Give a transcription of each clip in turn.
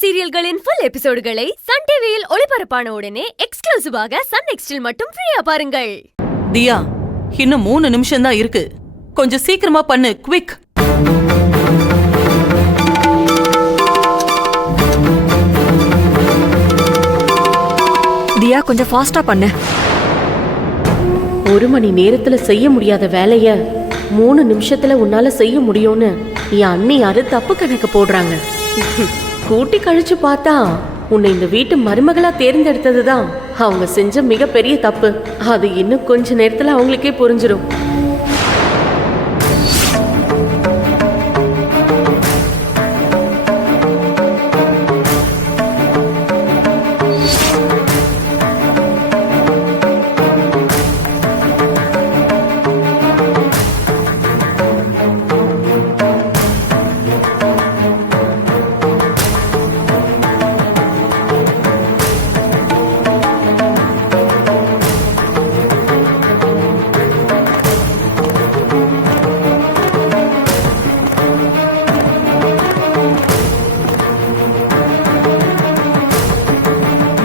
சீரியல்களின் full எபிசோடுகளை Sun டிவியில் ஒளிபரப்பான உடனே எக்ஸ்க்ளூசிவாக சன் நெக்ஸ்டில் மட்டும் ஃப்ரீயா பாருங்கள். தியா, இன்னும் 3 நிமிஷம் தான் இருக்கு. கொஞ்சம் சீக்கிரமா பண்ணு, குவிக். தியா, கொஞ்சம் ஃபாஸ்டா பண்ணு. 1 மணி நேரத்துல செய்ய முடியாத வேலைய 3 நிமிஷத்துல உன்னால செய்ய முடியும்னு என் அண்ணி யாரு தப்பு கணக்கு போடுறாங்க. கூட்டி கழிச்சு பார்த்தா உன்னை இந்த வீட்டு மருமகளா தேர்ந்தெடுத்ததுதான் அவங்க செஞ்ச மிகப்பெரிய தப்பு. அது இன்னும் கொஞ்ச நேரத்துல அவங்களுக்கே புரிஞ்சிடும்.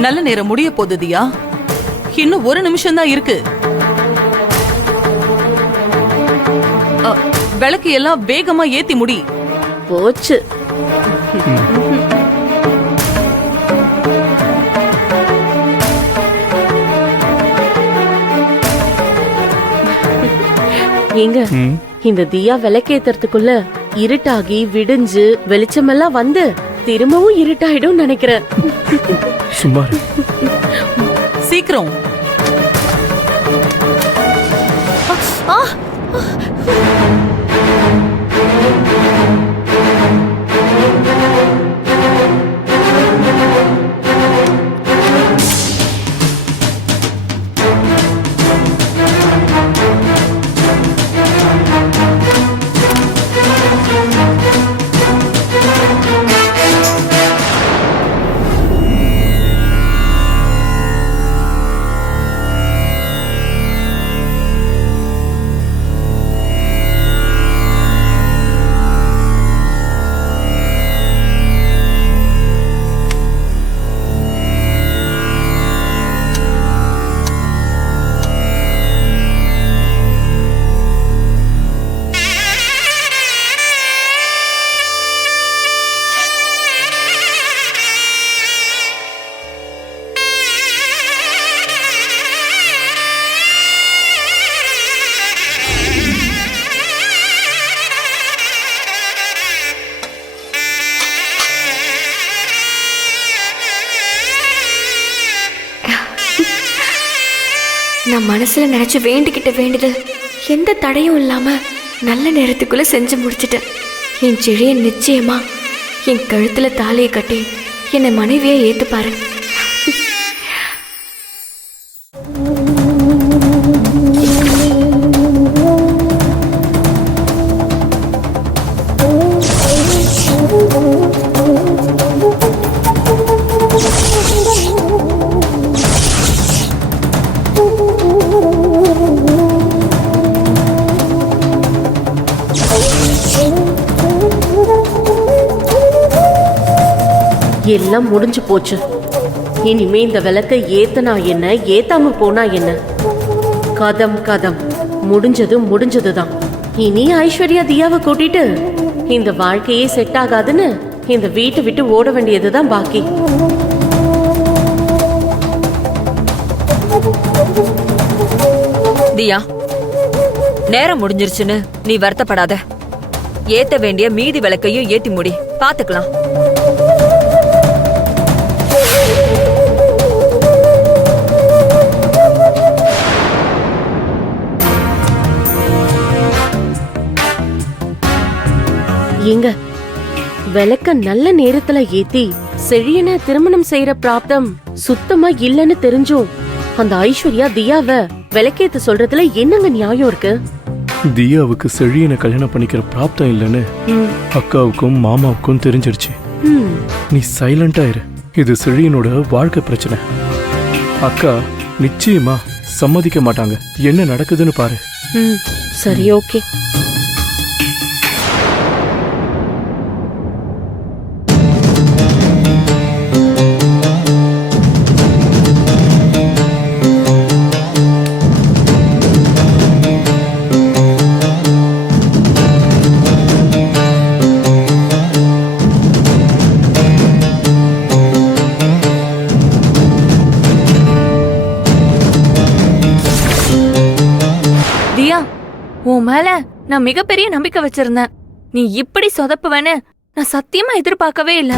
நல்ல நேரம் முடிய போகுது தியா. இன்னும் 1 நிமிஷம் தான் இருக்கு. விளக்கு எல்லாம் வேகமா ஏத்தி முடி. போச்சு. ஏங்க, இந்த தியா விளக்கேத்துறதுக்குள்ள இருட்டாகி விடிஞ்சு வெளிச்சமெல்லாம் வந்து திரும்பவும் இருட்டாயிடும் நினைக்கிறேன். சுமார் சீக்கிரம். நான் மனசுல நினைச்சு வேண்டிக்கிட்ட வேண்டுதல் எந்த தடையும் இல்லாம நல்ல நேரத்துக்குள்ள செஞ்சு முடிச்சிட்டேன். என் செழிய நிச்சயமா என் கழுத்துல தாலியை கட்டி என்னை மனைவியை ஏத்துப்பாரு. எல்லாம் முடிஞ்சு போச்சு. இனிமே இந்த விளக்க ஏத்தனா என்ன, ஏத்தாம போனா என்ன, கதம் கதம் முடிஞ்சது முடிஞ்சதுதான். இனி ஐஸ்வர்யா தியாவை கூட்டிட்டு இந்த வாழ்க்கையே செட் ஆகாதுன்னு இந்த வீட்டை விட்டு ஓட வேண்டியதுதான் பாக்கி. தியா, நேரம் முடிஞ்சிருச்சுன்னு நீ வருத்தப்படாத. ஏத்த வேண்டிய மீதி விளக்கையும் ஏத்தி முடி, பாத்துக்கலாம். ஏங்க, விளக்க நல்ல நேரத்துல ஏத்தி செழியன திருமணம் செய்யற பிராப்தம் சுத்தமா இல்லன்னு தெரிஞ்சும் அந்த ஐஸ்வர்யா தியாவ விளக்கேத்து சொல்றதுல என்னங்க நியாயம் இருக்கு? தியாவுக்கு செழியனை கல்யாணம் பண்ணிக்கிற பிராப்தம் இல்லைன்னு அக்காவுக்கும் மாமாவுக்கும் தெரிஞ்சிருச்சு. நீ சைலண்டா இரு. இது செழியனோட வாழ்க்கை பிரச்சனை. அக்கா நிச்சயமா சம்மதிக்க மாட்டாங்க. என்ன நடக்குதுன்னு பாரு. சரி, ஓகே. நான் மிகப்பெரிய நம்பிக்கை வச்சிருந்தேன். நீ இப்படி சொதப்புவேன்னு நான் சத்தியமா எதிர்பார்க்கவே இல்லை.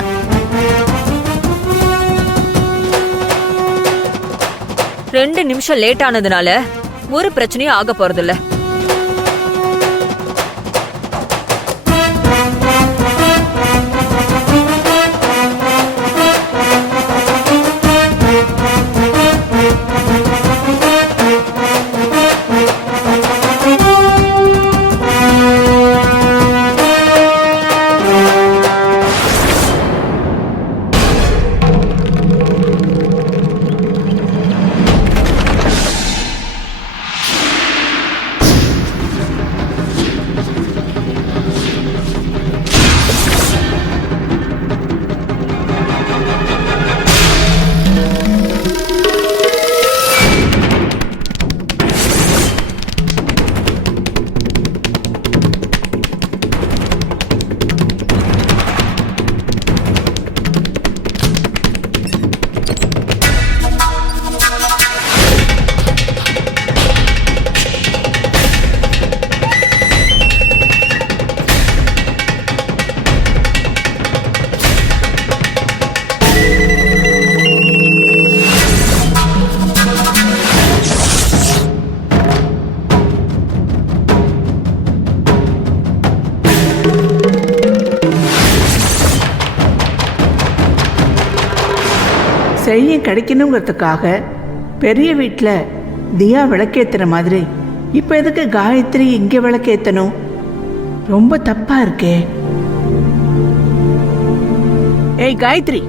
ரெண்டு நிமிஷம் லேட் ஆனதுனால ஒரு பிரச்சனையும் ஆக போறதில்ல. செழியம் கிடைக்கணுங்கிறதுக்காக பெரிய வீட்டில் தியா விளக்கேத்துற மாதிரி இப்போ எதுக்கு காயத்ரி இங்கே விளக்கேற்றணும்? ரொம்ப தப்பா இருக்கே. ஏய் காயத்ரி,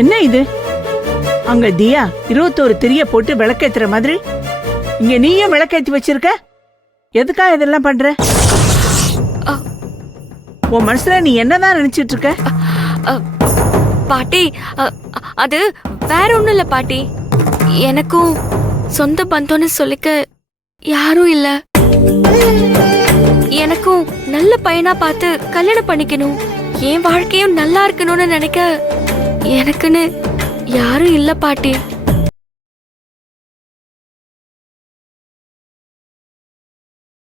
என்ன இது? அங்க தியா 21 திரிய போட்டு விளக்கேத்துற மாதிரி இங்க நீயும் விளக்கேத்தி வச்சிருக்க. எதுக்கா இதெல்லாம் பண்ற? உன் மனசுல நீ என்னதான் நினைச்சிட்டு இருக்க? பாட்டி, அது வேற ஒண்ணும் இல்ல பாட்டி. எனக்கும் சொந்த பந்தம்னு சொல்லிக்க யாரும் இல்ல. எனக்கும் நல்ல பையனா பார்த்து கல்யாணம் பண்ணிக்கணும், என் வாழ்க்கையும் நல்லா இருக்கணும்னு நினைக்க எனக்குன்னு யாரும் இல்ல பாட்டி.